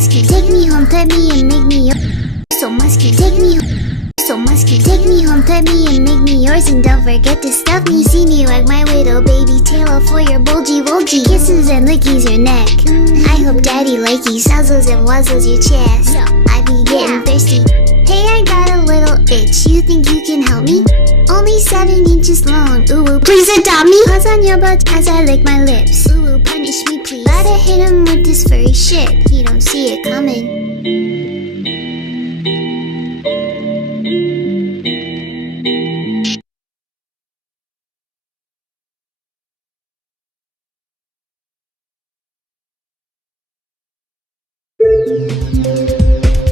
musky. Take me home, pet me and make me yours. So musky. Take me home, so musky. Take me home, pet me and make me yours. And don't forget to stuff me. See me like my little baby tail for your bulgy. Kisses and lickies your neck. I hope daddy likes nuzzles and wuzzles your chest. I be getting thirsty. Hey, I got a little itch. You think you can help me? Only 7 inches long. Ooh, please adopt me. Paws on your butt as I lick my lips. Ooh, punish me please. Gotta hit him with this furry shit. He don't see it coming.